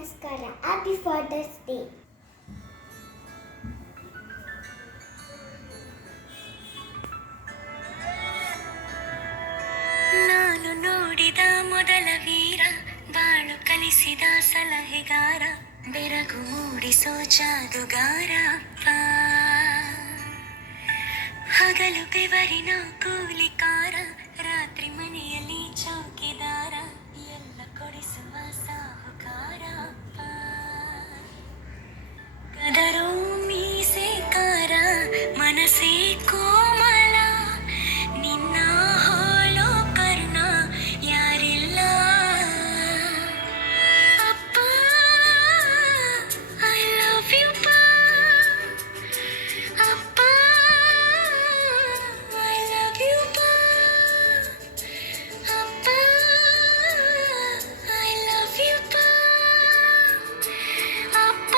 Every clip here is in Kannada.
ನಮಸ್ಕಾರ. Happy fathers day. ನಾನು ನೋಡಿದ ಮೊದಲ ವೀರ, ಬಾಳು ಕಲಿಸಿದ ಸಲಹೆಗಾರ, ಬೆರಗು ಮೂಡಿಸೋ ಜಾದುಗಾರ ಅಪ್ಪ. ಹಗಲು ಬೆವರಿನ ಕೂಲಿಕಾರ, ರಾತ್ರಿ ಮನೆಯಲ್ಲಿ ಚೌಕಿದಾರ, ಎಲ್ಲ ಕೊಡಿಸುವ ಸಾಹುಕಾರ ಅಪ್ಪ. ಗದರು ಮೀಸೆಕಾರ, ಮನಸ್ಸೇ ಕೋಮಲ, ನಿನ್ನ ಹೋಲೋ ಕರ್ಣ ಯಾರಿಲ್ಲ ಅಪ್ಪ. ಐ ಲವ್ ಯು ಅಪ್ಪ, ಐ ಲವ್ ಯು ಅಪ್ಪ, ಐ ಲವ್ ಯು ಅಪ್ಪ,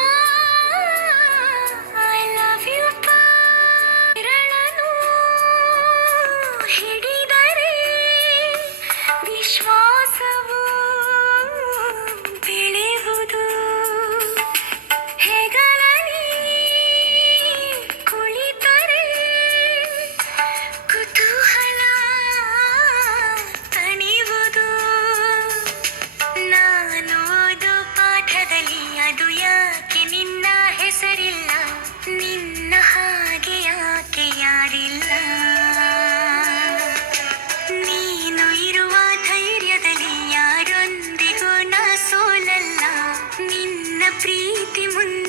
ಐ ಲವ್ ಯು. ಬೆರಳನ್ನು ಹಿಡಿದರೆ ವಿಶ್ವಾಸವು ಬೆಳೆಯುವುದು, ಹೆಗಲಲ್ಲಿ ಕುಳಿತರೆ ಕುತೂಹಲ ತಣಿವುದು. ನಾನು ಓದೋ ಪಾಠದಲ್ಲಿ ಅದು ಯಾಕೆ ನಿನ್ನ ಹೆಸರಿಲ್ಲ, ನಿನ್ನ ಹಾಗೆ ಯಾಕೆ ಯಾರಿಲ್ಲ. ನೀನು ಇರುವ ಧೈರ್ಯದಲ್ಲಿ ಯಾರೊಂದಿಗೂ ನಾ ಸೋಲಲ್ಲ, ನಿನ್ನ ಪ್ರೀತಿ ಮುಂದೆ